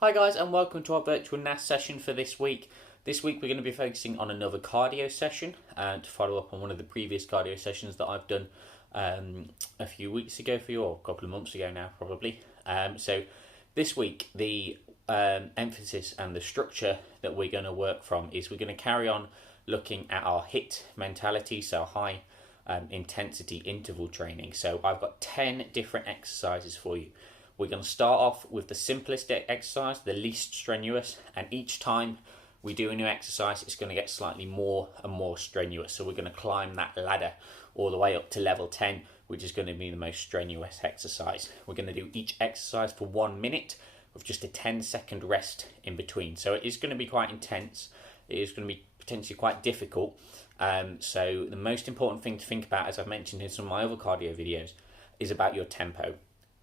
Hi guys, and welcome to our virtual NAS session for this week. This week we're going to be focusing on another cardio session to follow up on one of the previous cardio sessions that I've done a few weeks ago for you, or a couple of months ago now probably. So this week the emphasis and the structure that we're going to work from is we're going to carry on looking at our HIIT mentality, so high intensity interval training. So I've got 10 different exercises for you. We're going to start off with the simplest exercise, the least strenuous, and each time we do a new exercise, it's going to get slightly more and more strenuous. So we're going to climb that ladder all the way up to level 10, which is going to be the most strenuous exercise. We're going to do each exercise for 1 minute with just a 10-second rest in between. So it is going to be quite intense. It is going to be potentially quite difficult. So the most important thing to think about, as I've mentioned in some of my other cardio videos, is about your tempo.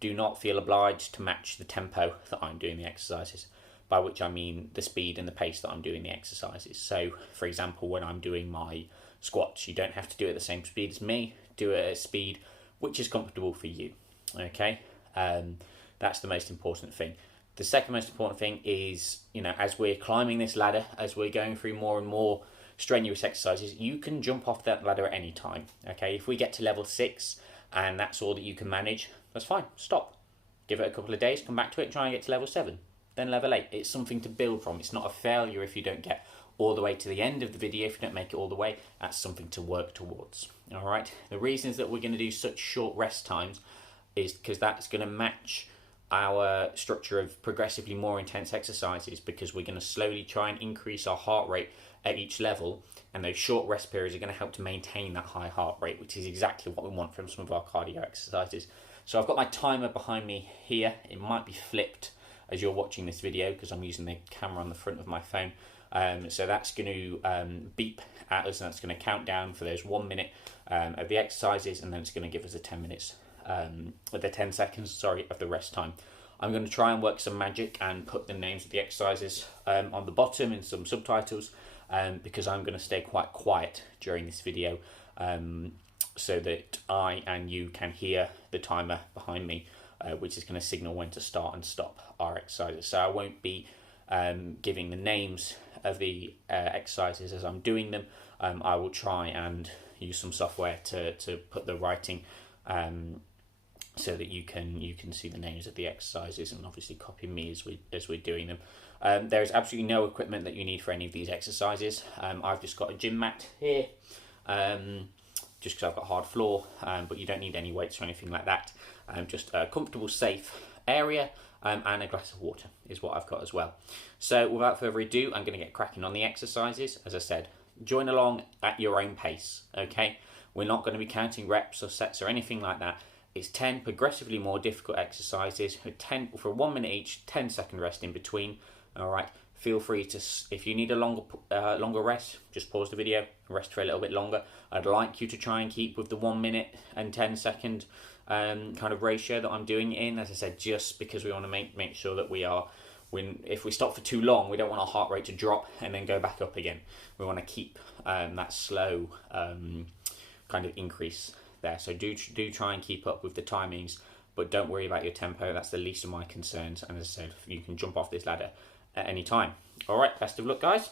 Do not feel obliged to match the tempo that I'm doing the exercises, by which I mean the speed and the pace that I'm doing the exercises. So, for example, when I'm doing my squats, you don't have to do it at the same speed as me. Do it at a speed which is comfortable for you. Okay, that's the most important thing. The second most important thing is, as we're climbing this ladder, as we're going through more and more strenuous exercises, you can jump off that ladder at any time. Okay, if we get to level 6 and that's all that you can manage, that's fine. Stop. Give it a couple of days, come back to it, try and get to level 7. Then level 8. It's something to build from. It's not a failure if you don't get all the way to the end of the video. If you don't make it all the way, that's something to work towards. Alright? The reasons that we're going to do such short rest times is because that's going to match our structure of progressively more intense exercises, because we're going to slowly try and increase our heart rate at each level, and those short rest periods are going to help to maintain that high heart rate, which is exactly what we want from some of our cardio exercises. So I've got my timer behind me here. It might be flipped as you're watching this video because I'm using the camera on the front of my phone. So that's going to beep at us, and that's going to count down for those 1 minute of the exercises, and then it's going to give us the 10 minutes, the 10 seconds, of the rest time. I'm going to try and work some magic and put the names of the exercises on the bottom in some subtitles, because I'm going to stay quite quiet during this video, so that I and you can hear the timer behind me, which is going to signal when to start and stop our exercises. So I won't be giving the names of the exercises as I'm doing them. I will try and use some software to put the writing so that you can see the names of the exercises and obviously copy me as we're doing them. There is absolutely no equipment that you need for any of these exercises. I've just got a gym mat here, just because I've got hard floor, but you don't need any weights or anything like that. Just a comfortable, safe area, and a glass of water is what I've got as well. So without further ado, I'm going to get cracking on the exercises. As I said, join along at your own pace, okay? We're not going to be counting reps or sets or anything like that. It's 10 progressively more difficult exercises, 10 for 1 minute each, 10-second rest in between. All right. Feel free to, if you need a longer rest, just pause the video and rest for a little bit longer. I'd like you to try and keep with the 1 minute and 10-second kind of ratio that I'm doing it in. As I said, just because we want to make sure that if we stop for too long, we don't want our heart rate to drop and then go back up again. We want to keep that slow kind of increase there. So do try and keep up with the timings, but don't worry about your tempo. That's the least of my concerns. And as I said, you can jump off this ladder at any time. All right, best of luck, guys.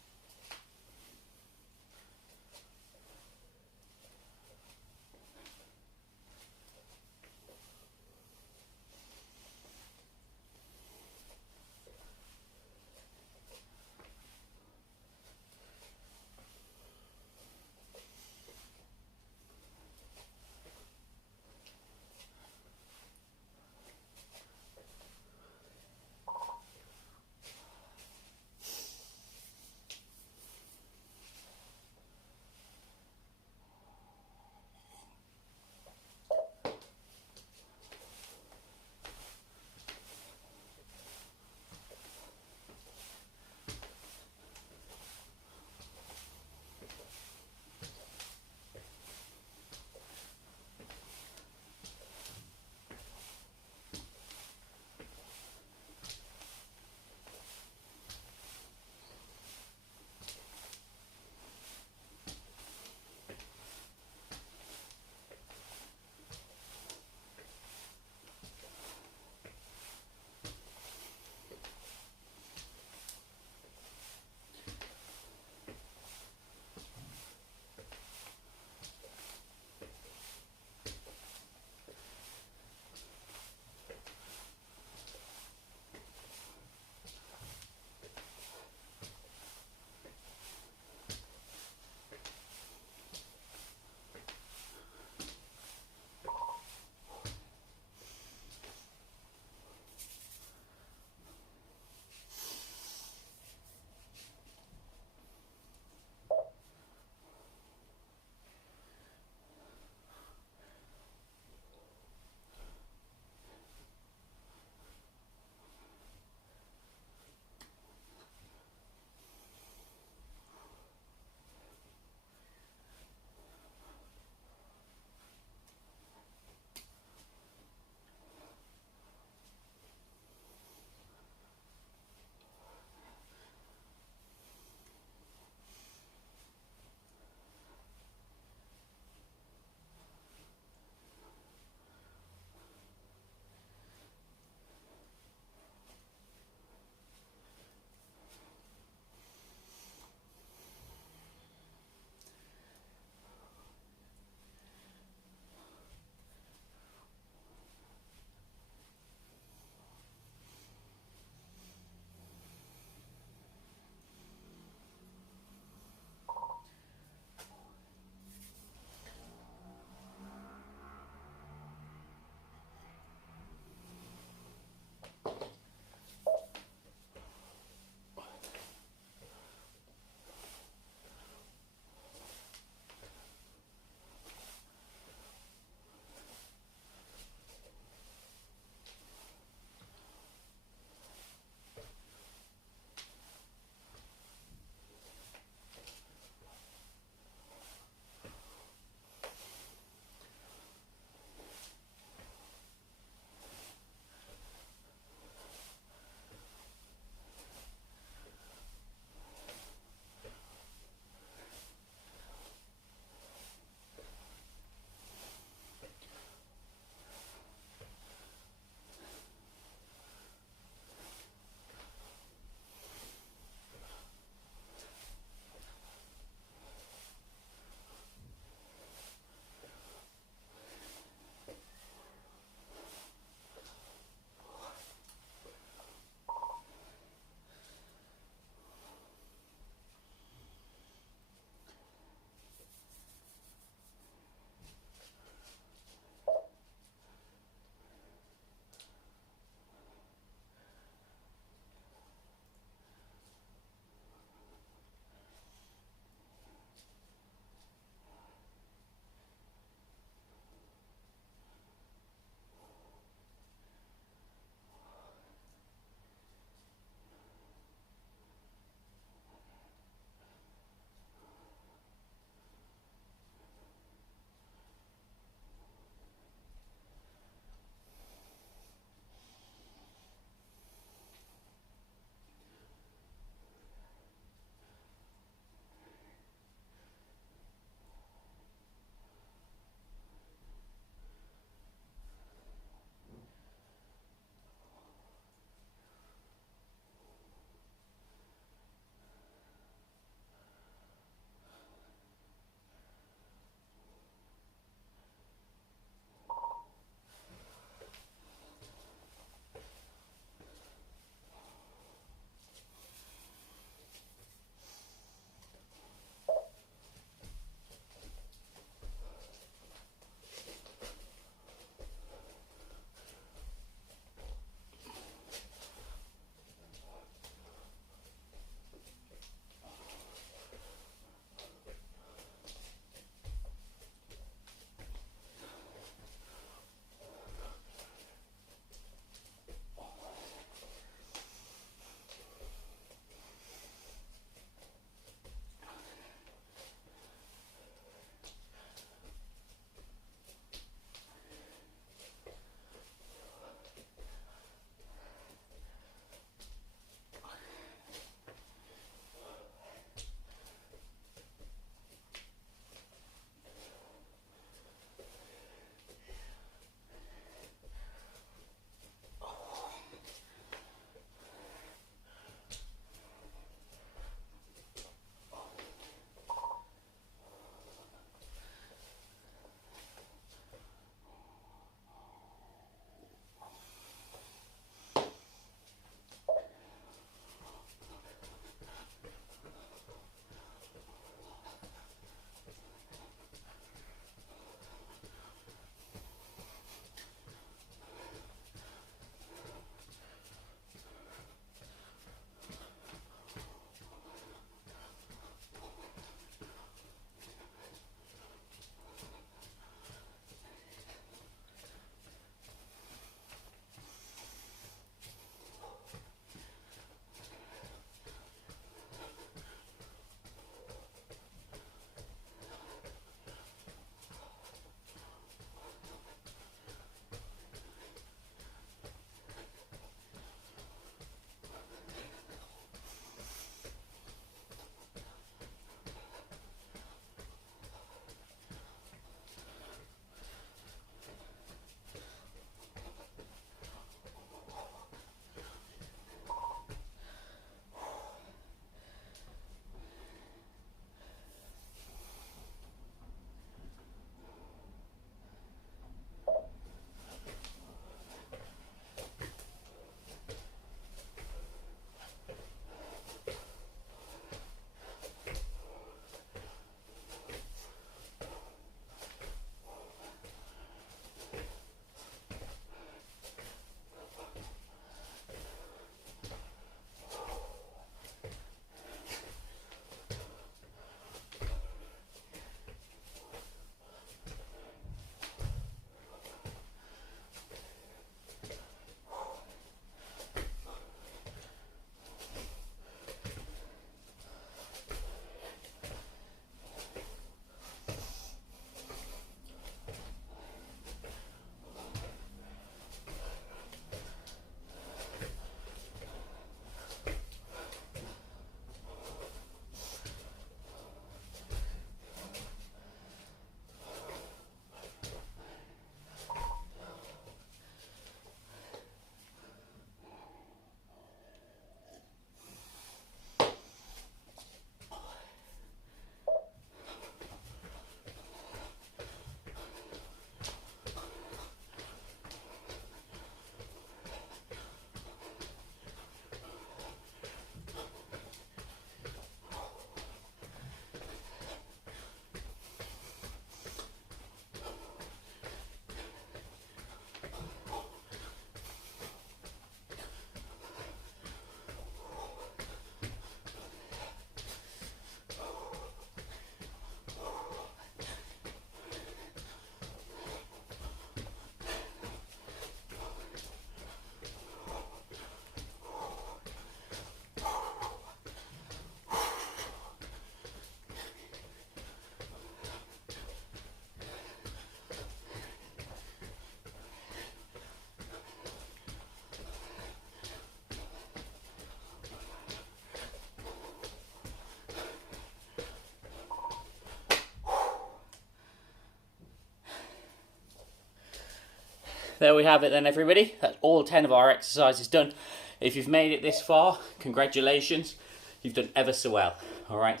there we have it then, everybody. That's all 10 of our exercises done. If you've made it this far, congratulations. You've done ever so well, all right?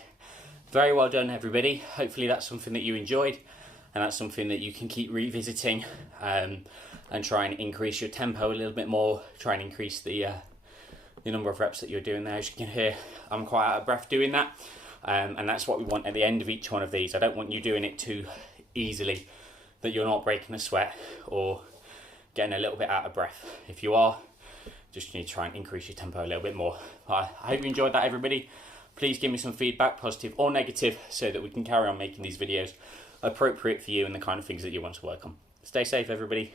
Very well done, everybody. Hopefully that's something that you enjoyed, and that's something that you can keep revisiting and try and increase your tempo a little bit more, try and increase the number of reps that you're doing there. As you can hear, I'm quite out of breath doing that, and that's what we want at the end of each one of these. I don't want you doing it too easily that you're not breaking a sweat or getting a little bit out of breath. If you are, just need to try and increase your tempo a little bit more. I hope you enjoyed that, everybody. Please give me some feedback, positive or negative, so that we can carry on making these videos appropriate for you and the kind of things that you want to work on. Stay safe, everybody.